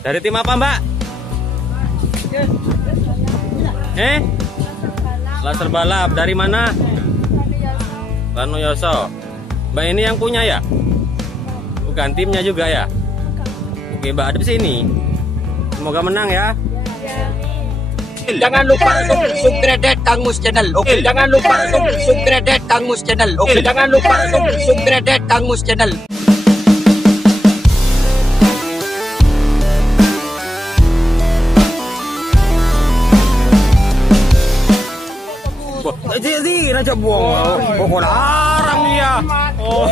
Dari tim apa, Mbak? Laser balap. Dari mana? Lano Yoso. Mbak ini yang punya ya? Bukan timnya juga ya? Oke, Mbak ada di sini. Semoga menang ya. Jangan lupa subscribe Kang Mus channel. Oke, jangan lupa subscribe Kang Mus channel. Oke, jangan lupa subscribe Kang Mus channel. Jadi raja buang pokok larang ya. Oh.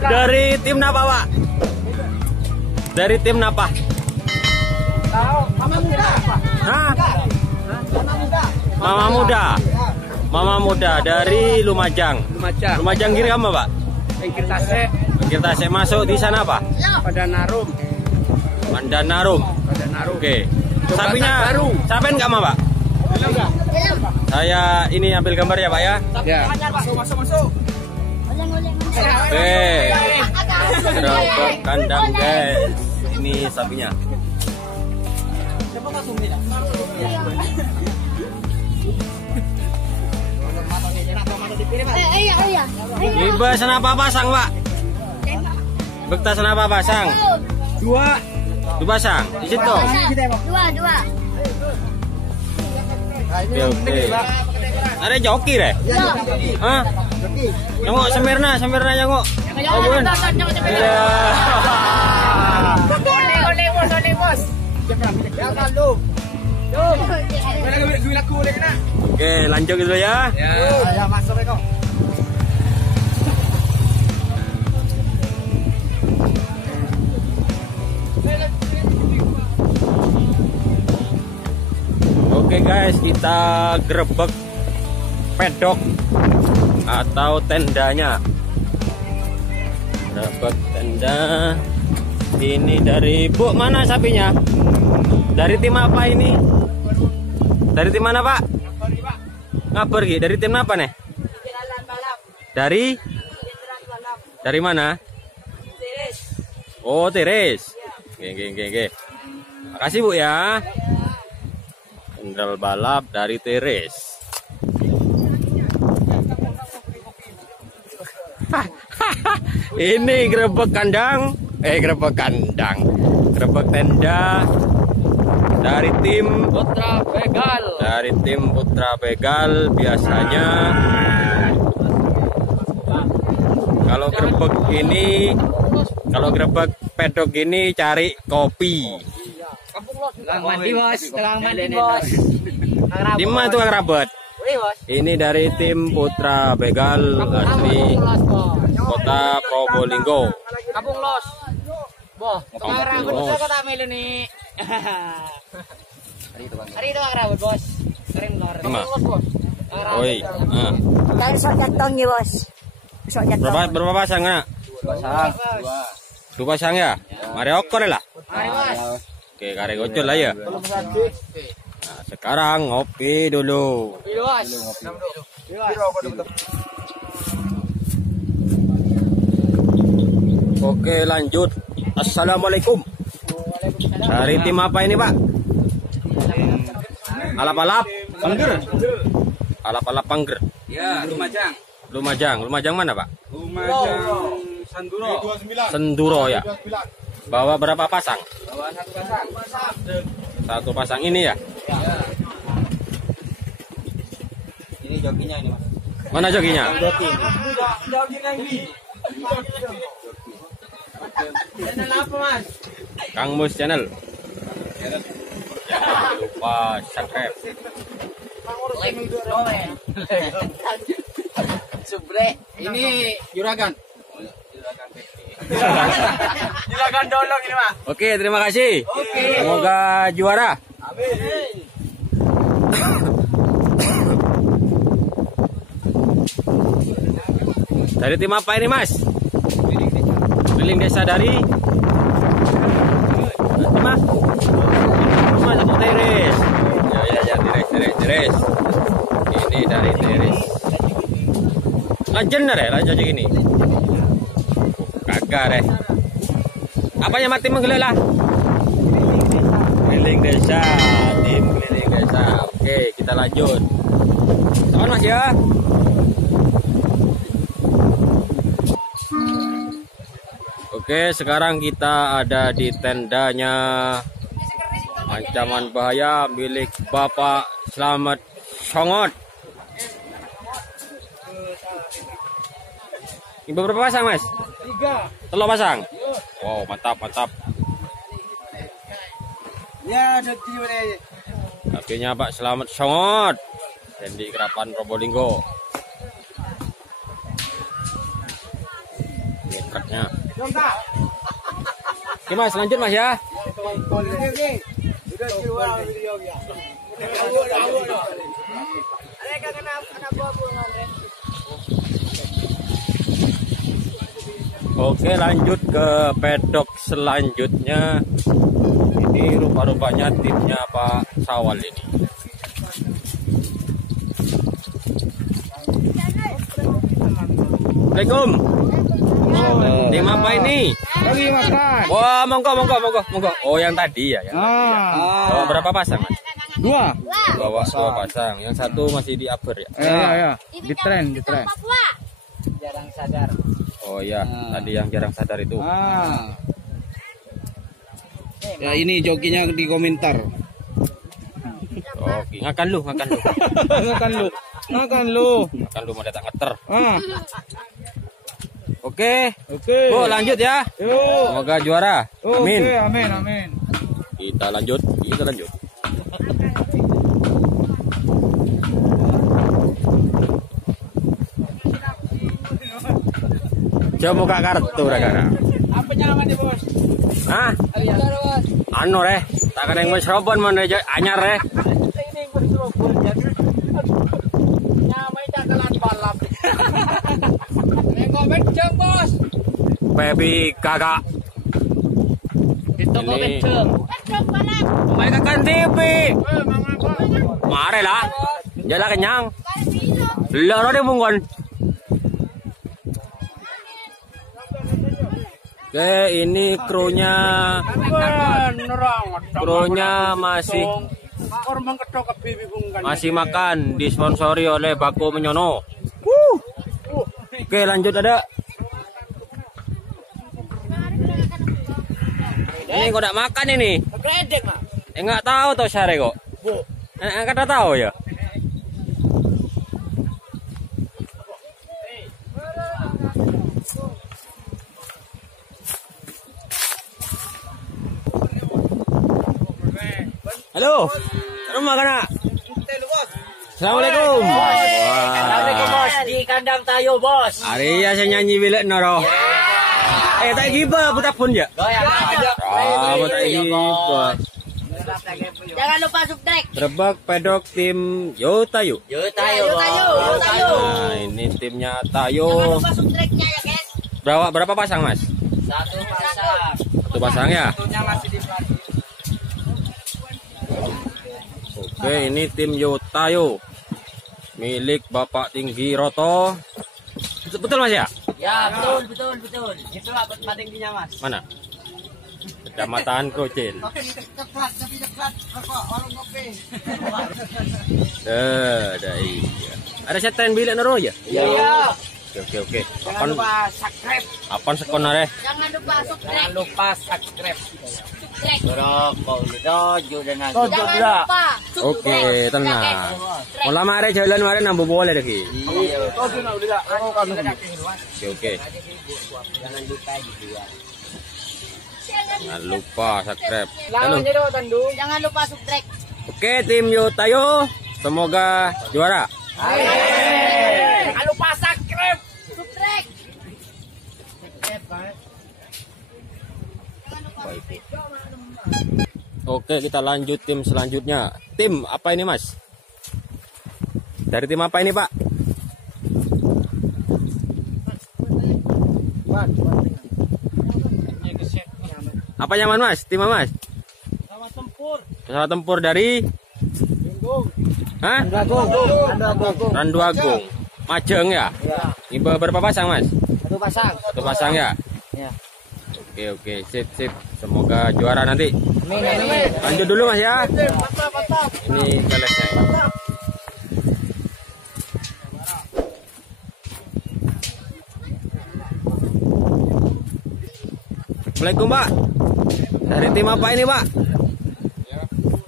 Dari tim apa, Pak? Dari tim apa? Mama muda. Hah? Mama muda. Mama muda. Mama muda dari Lumajang. Lumajang kiri apa, Pak? Pinggir Tasik. Pinggir Tasik. Masuk di sana apa? Pandanarum. Pandanarum. Oke. Sapinya baru. Sapinya enggak mah, Pak? Saya ini ambil gambar ya, Pak ya. Ya. Masuk. Oke. Gerobak kandang, guys. Ini sapinya. Iba senapa pasang, Pak? Bekta senapa pasang? Dua pasang. Di situ. Dua. Oke. Ada joki deh. Hah? Nyongok Semirna nyongok. Oh, bun. Iya. Oleh bos. Jangan lu. Oke, lanjut dulu ya. Ya, masuk kok. Oke guys, kita gerebek pedok atau tendanya. Gerebek tenda. Ini dari Bu, mana sapinya? Dari tim apa ini? Dari tim mana, Pak? Ngabar Ki, dari tim apa nih? Dari mana? Oh, Teres. Oke. Makasih Bu ya. Jenderal balap dari Teres. Ini gerebek tenda dari tim Putra Begal. Dari tim Putra Begal. Biasanya kalau gerebek pedok ini cari kopi. Mandi bos. Tim mana itu Kang Rabet? Ini dari tim Putra Begal asli Kota Probolinggo. Kampung Los. Boh, sekarang betul kota Melu nih. Hari itu Kang Rabet bos. Sering keluar. Los bos. Oi. Dari sok tongnya bos. Berapa pasang nak? Dua pasang ya? Mari okor lah. Mari bos. Oke, kare gocol lah ya. Nah, sekarang ngopi dulu. Oke, lanjut. Assalamualaikum. Dari tim apa ini, Pak? Alap-alap Pangger. Alap-alap Pangger. Ya, Lumajang. Lumajang mana, Pak? Lumajang Senduro. Senduro ya. Bawa berapa pasang? Bawa satu pasang. Satu pasang ini ya? Ini jokinya ini, Mas. Mana jokinya? Jokinya ini. Channel apa mas? Kang Mus channel. Jangan lupa subscribe. Subre. Ini Juragan. Juragan dolong ini, Mas. Oke, terima kasih. Semoga juara. Dari tim apa ini, Mas? Keliling desa dari Mas. Teres. Ya, Teres. Ini dari Teres. Legend deh, legend ini. Kagak deh. Apanya mati menggelar? Keliling desa, tim keliling desa. Oke, kita lanjut. Kawan Mas ya. Oke, sekarang kita ada di tendanya ancaman bahaya milik Bapak Slamet Songot. Ini beberapa pasang, Mas? 3. Telur pasang? Wow, mantap, mantap. Ya, ada tiga. Apinya Pak Slamet Songot. Di Kerapan Probolinggo. Ini truknya. Oke Mas, lanjut Mas ya. Oke, lanjut ke pedok selanjutnya. Ini rupa-rupanya timnya Pak Sawal ini. Assalamualaikum. Tim apa ini? Lagi makan. Wah, monggo. Oh, yang tadi ya. Oh, berapa pasang, Mas? 2. Dua pasang. Yang satu masih di upper ya? Ya. Di tren. Jarang sadar. Oh ya, tadi yang jarang sadar itu. Ya, ini jokinya di komentar. Oke, ngakan lu. Makan lu. Makan lu mau datang ngeter. Oke. Oh, lanjut ya. Yuk. Semoga juara. Amin. Oke, amin. Kita lanjut. Coba buka kartu rekan. Apa nyaman nih, Bos? Hah? Anu reh, tak kena yang serobon mana anyar reh. Ini berserobon jadi nyamai dakalan balap. Nengok benceng, Bos. Baby kakak. Itu kok benceng. Mereka kan TV. Mare lah. Jala kenyang. Loro dia bungon. Oke, ini krunya masih makan, disponsori oleh Bako Menyono. Oke, lanjut ada. Ini kok tidak makan ini? Enggak tahu toh sare kok. Enggak tahu ya. Halo, rumah kana? Assalamualaikum. Assalamualaikum Bos, di kandang tayo Bos. Hari ya saya nyanyi bilik naro. Tak giba putar pun ya. Tak giba. Jangan lupa subscribe. Terbak pedok tim Yo Tayo. Tayo. Nah, ini timnya Tayo. Jangan lupa subscribe-nya ya guys. Berapa pasang Mas? 1 pasang. 1 pasang ya. Satunya masih di plastik. Oke, ini tim Yo Tayo milik Bapak Tinggi Roto. Betul Mas ya? Ya, betul. Itu apa tingginya Mas? Mana? Kecamatan Kocil. Ada setan bilik naro ya? Iya. Oke. Jangan lupa subscribe. Apaan sekon are? Jangan lupa subscribe. Oh, Jangan lupa. Oke, tenang. Mau lama are jalan mare nambah boleh deh ki. Oke. Jangan lupa subscribe. Jangan lupa subscribe. Oke, tim Yo Tayo semoga juara. Jangan lupa subscribe. Subscribe. Oke, kita lanjut tim selanjutnya. Tim apa ini Mas? Dari tim apa ini Pak? Apa nyaman Mas? Tim apa Mas? Pesawat tempur dari? Hah? Randu Agung. Majeng ya? Ini berapa pasang Mas? 1 pasang. 1 pasang ya? Ya. Oke, sip. Semoga juara nanti. Lanjut dulu Mas ya. Ini kelesnya. Assalamualaikum Pak. Dari tim apa ini Pak?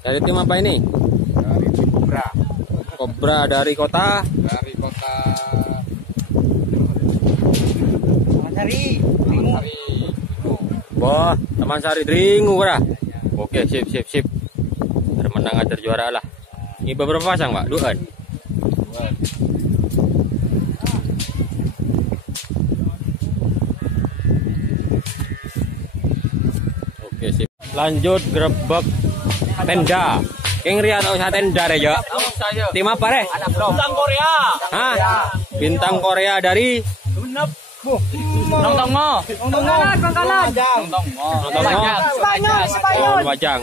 Dari tim apa ini? Dari tim Kobra. Kobra dari kota? Dari kota Dari Wah, Taman Sari Dringu Kora. Oke, sip. Termenang ajar juara lah. Ini beberapa pasang Pak? Duaan. Oke, sip. Lanjut grebek tenda. Keng Ria atau usah tenda deh, Jo. Tim apa deh? Bintang Korea. Hah? Bintang Korea dari Nongtongo. Lumajang.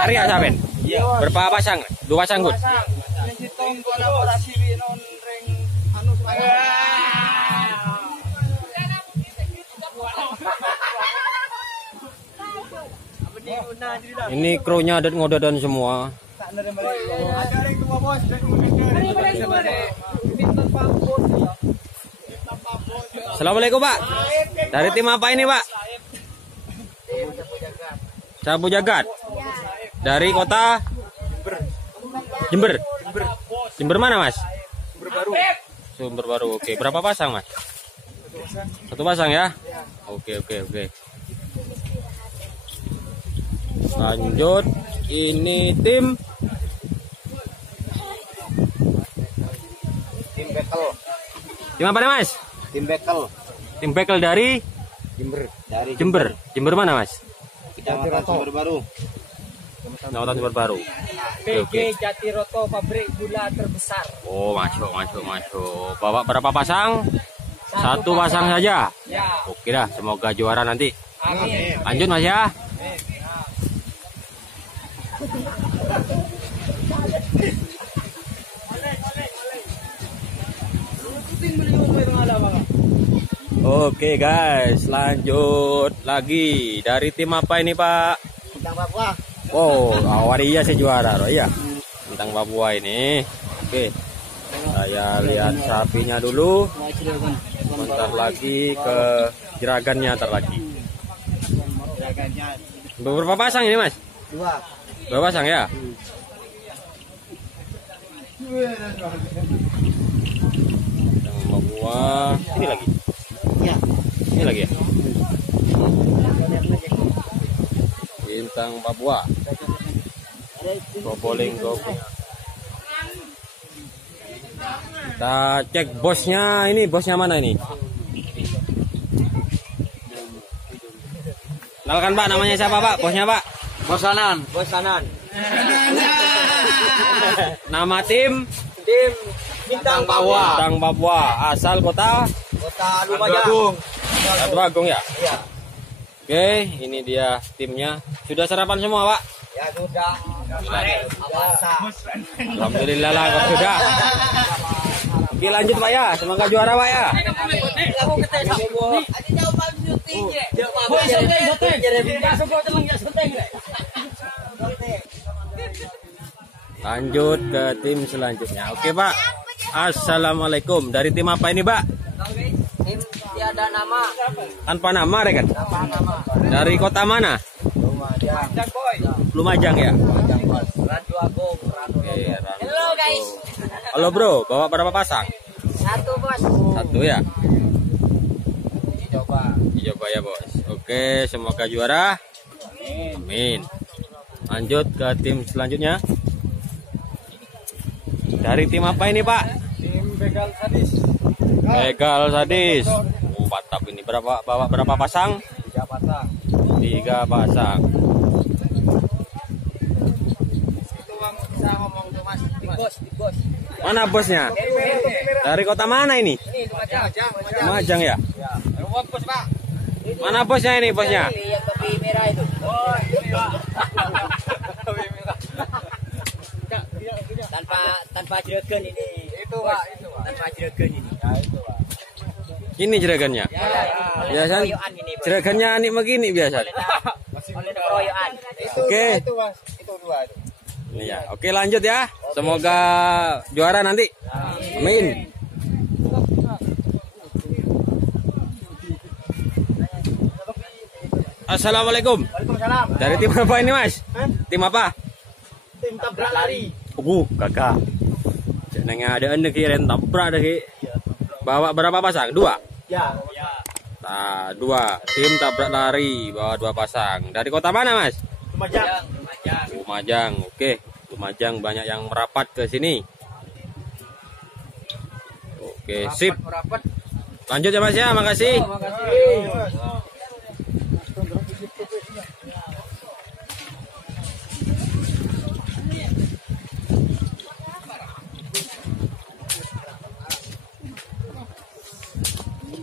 Area Saben. Berapa pasang? 2 pasang, Gun. Ini krunya dan ngodadan semua. Assalamualaikum Pak. Dari tim apa ini Pak? Sabu Jagat. Dari kota Jember. Jember mana Mas? Sumber Baru. Oke, berapa pasang Mas? 1 pasang ya? Oke. Lanjut, ini tim Bekel. Tim apa nih Mas? Tim Bekel. Tim Bekel dari Jember. Dari Jember. Jember mana Mas? Kecamatan Sumber Baru. Kecamatan Sumber Baru. Oke. Jatiroto, pabrik gula terbesar. Oh, masuk. Bawa berapa pasang? 1 pasang saja. Ya. Oke dah, semoga juara nanti. Amin. Lanjut Mas ya. Oke guys, lanjut lagi. Dari tim apa ini Pak? Bintang Papua. Oh, Awaria sih juara, ya. Bintang Papua ini. Oke. Saya lihat sapinya dulu. Bentar lagi ke jeragannya lagi. Berapa pasang ini Mas? 2. 2 pasang ya? Bintang Papua. Ini lagi. Ya. Ini lagi ya? Bintang Papua. Probolinggo. Kita cek bosnya. Ini bosnya mana ini? Kenalkan Pak, namanya siapa Pak? Bosnya Pak? Bosanan. Nama tim? Tim Bintang Papua. Bintang Papua. Asal kota? Kota Lumajang. Batu Agung ya? Iya. Oke, ini dia timnya. Sudah sarapan semua Pak? Ya sudah. Alhamdulillah lah kok sudah. Oke lanjut Pak ya, semoga juara Pak ya. Lanjut ke tim selanjutnya. Oke Pak. Assalamualaikum. Dari tim apa ini Pak? Tim tiada nama. Tanpa nama rekan. Dari kota mana? Lumajang ya. Radio Agung. Oke, Halo guys. halo bro, bawa berapa pasang? 1 bos. 1 ya. Coba. Coba ya bos. Oke, semoga juara. Amin. Lanjut ke tim selanjutnya. Dari tim apa ini Pak? Tim Begal Sadis. Begal Sadis. Oh, mantap ini. Bawa berapa pasang? 3 pasang. 3 pasang. Itu Bang bisa ngomong tuh Mas. Bos. Mana bosnya? Dari kota mana ini? Lumajang ya? Bos Pak. Mana bosnya ini bosnya? Yang topi merah itu. Tanpa jeragan ini. Itu Pak, itu Pak. Tanpa jeragan ini. Ya itu Pak. Ini jeragannya. Ya, Ya kan? koyokan ini, Bos. jeragannya nih begini biasa. Oleh keroyokan. Oke. Itu mas, itu dua. Iya, oke lanjut ya. Semoga juara nanti. Amin. Assalamualaikum. Waalaikumsalam. Dari tim apa ini mas? Tim apa? Tim tabrak lari. Kakak. Jangan ada anda kira tabrak lagi. Bawa berapa pasang? 2? Ya. Nah, 2. Tim tabrak lari bawa 2 pasang. Dari kota mana mas? Lumajang. Lumajang. Oke. Lumajang banyak yang merapat ke sini. Oke, sip. Rapat. Lanjut ya mas ya, makasih.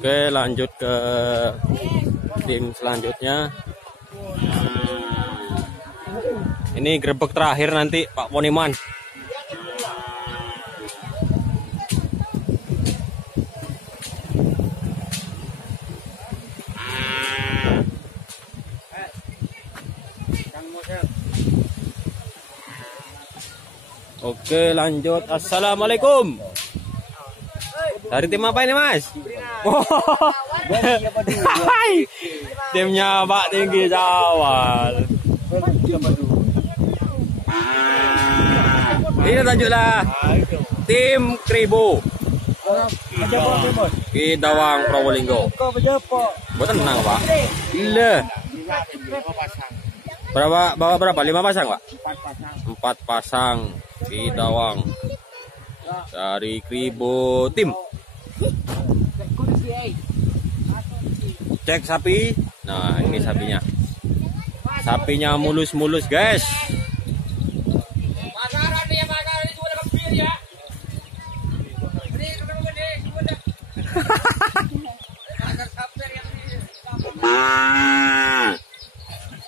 Oke, lanjut ke tim selanjutnya. Ini grebek terakhir nanti Pak Poniman. Oke, lanjut. Assalamualaikum. Dari tim apa ini mas? Timnya Pak Tinggi Cawal. Ini lanjutlah. Tim Kribo. Kidawang Probolinggo. Buat tenang Pak. Le. Bawa berapa? 5 pasang Pak? 4 pasang. Kidawang. Dari Kribo tim. Cek sapi. Nah, ini sapinya. Sapinya mulus-mulus, guys.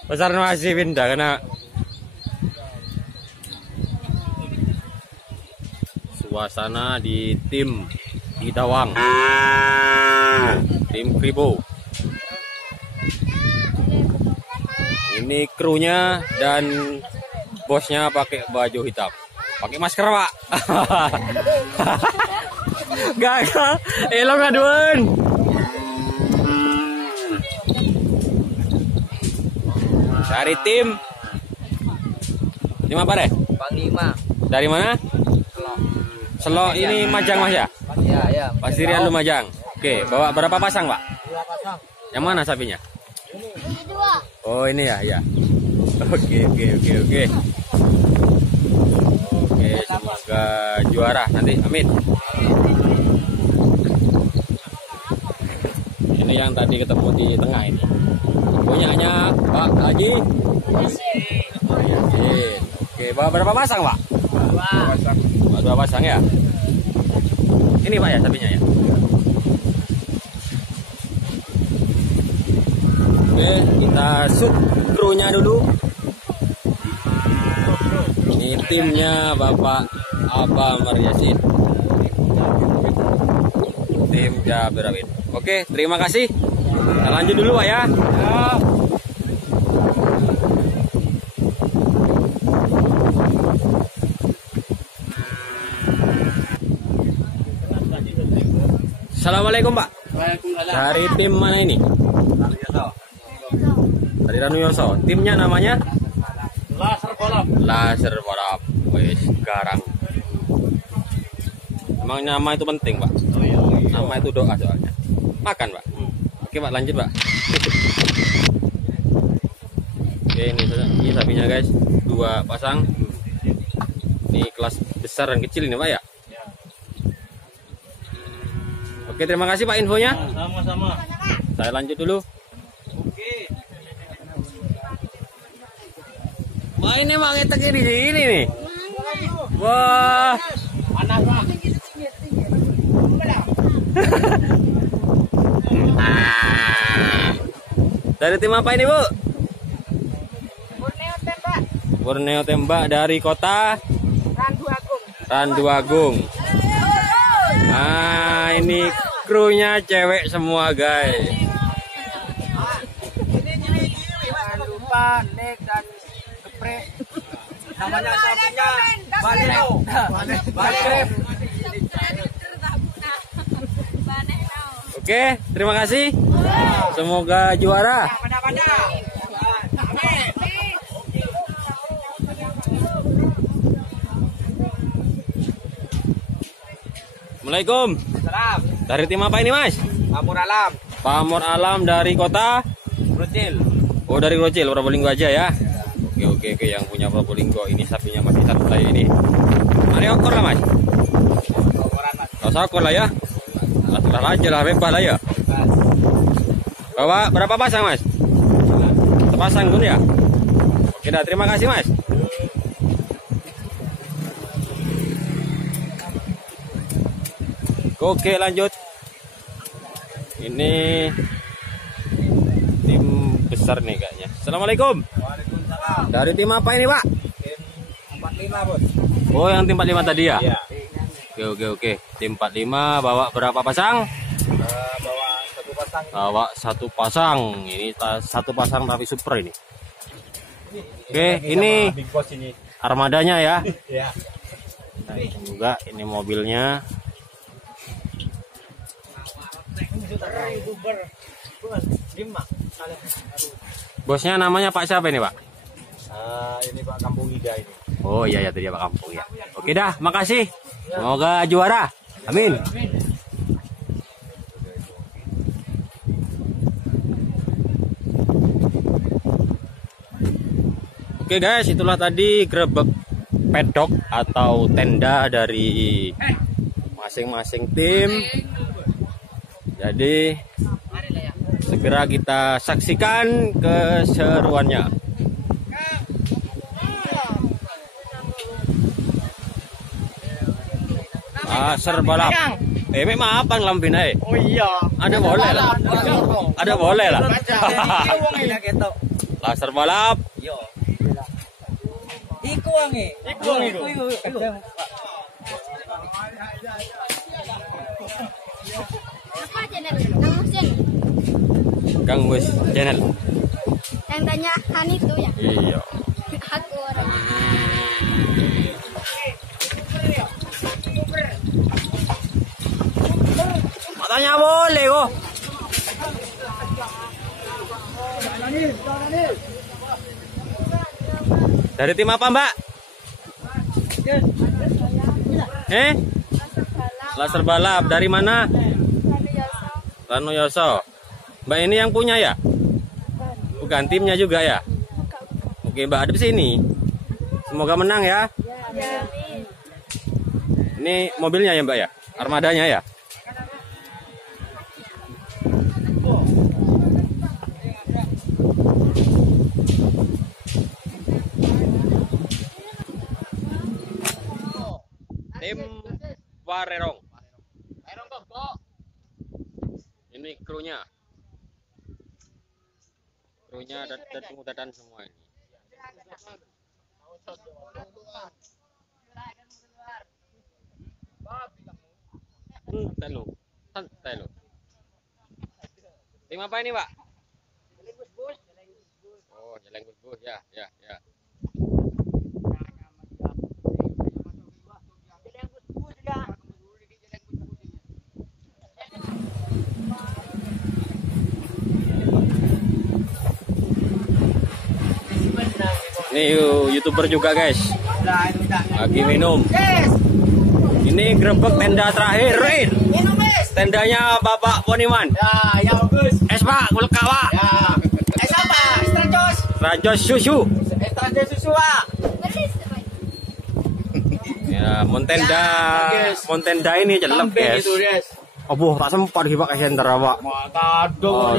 Besar masih pindah karena suasana di tim Kidawang. Tim Kribo. Ini krunya dan bosnya pakai baju hitam. Pakai masker, Pak. Gagal. Elok aduan. Dari tim apa deh? Panglima. Dari mana? Selo ini Majang Mas ya? Ya. Pasirian Lumajang. Oke, bawa berapa pasang, Pak? 2 pasang. Yang mana sapinya? Oh, ini ya. Oke. Oke, semoga juara nanti. Amin. Ini yang tadi ketemu di tengah ini. Punyanya Pak Haji. Oke, bawa berapa pasang, Pak? 2 pasang ya. Ini Pak ya sapinya ya. Oke, kita shoot krunya dulu. Ini timnya Bapak Abah Maryasin. Tim Jaberawin. Oke, terima kasih. Kita lanjut dulu Pak ya. Assalamualaikum Pak. Dari tim mana ini? Dari Ranuyoso. Timnya namanya? Laser Balap. Wes garang. Emang nama itu penting Pak? Nama itu doa soalnya. Makan Pak. Oke Pak, lanjut Pak. Oke, ini sapinya guys. 2 pasang. Ini kelas besar dan kecil ini Pak ya. Oke, terima kasih Pak infonya. Sama-sama. Saya lanjut dulu. Oke. Wah, ini Pak ngetek di sini nih. Wah. Panas, Pak. Dari tim apa ini, Bu? Borneo Tembak. Borneo Tembak dari kota Randuagung. Nah, ini krunya cewek semua, guys. lupa like dan geprek. Namanya sapinya Baleno. Baleno. Oke, terima kasih. Semoga juara. Assalamualaikum. Salam. Dari tim apa ini, Mas? Pamor Alam. Pamor Alam dari kota? Brocil. Oh, dari Rocil, Probolinggo aja ya. Oke, yang punya Probolinggo ini sapinya masih satu lagi ini. Ada okor lah, Mas? Kalau sakor lah ya. Lah aja lah, bebas lah ya. Bawa berapa pasang, Mas? Sepasang pun ya. Oke, dah, terima kasih, Mas. Oke, lanjut. Ini tim besar nih kayaknya. Assalamualaikum. Waalaikumsalam. Dari tim apa ini, Pak? Tim 45, Bos. Oh, yang tim 45 tadi ya? Iya. Oke. Tim 45 bawa berapa pasang? Bawa satu pasang. Bawa satu pasang. Ini satu pasang tapi super ini. Oke, ini Big Boss ini. armadanya ya. Iya. Nah, juga ini mobilnya. Bosnya namanya Pak siapa ini, Pak? Ini Pak Kampung Ida ini. Oh iya ya, tadi Pak Kampung ya. Oke dah, makasih. Semoga juara. Amin. Oke guys, itulah tadi grebek pedok atau tenda dari masing-masing tim. Jadi segera kita saksikan keseruannya. Serbalap. Memang apa ngelampin eh? Oh iya. Ada boleh lah. Ada boleh lah. Laser balap. Iku wangi. Apa channel? Kang Musin. Kang Mus channel. Yang tanya Han itu ya? Iya. Aku orang. Matanya boleh kok. Dari tim apa, Mbak? Laser balap. Dari mana? Rano Yoso. Mbak ini yang punya ya? Bukan timnya juga ya? Oke, Mbak ada di sini. Semoga menang ya. Ini mobilnya ya, Mbak ya? Armadanya ya? Tim Warerong. Ini krunya. Krunya dan pengudatan semua ini. Santai lo. Tim apa ini, Pak? Oh, Jalan Gus ya. Ini YouTuber juga guys, lagi minum. Ini grebek tenda terakhir, tendanya Bapak Poniman. Ya bagus. Pak, kulek kawa. Ya. Apa? Strajos. Strajos susu. Strajos susu ah. Ya, Montenda ini jelek guys. Itu, guys. Oh, tak sempat sih Pak ke center Pak. Aduh.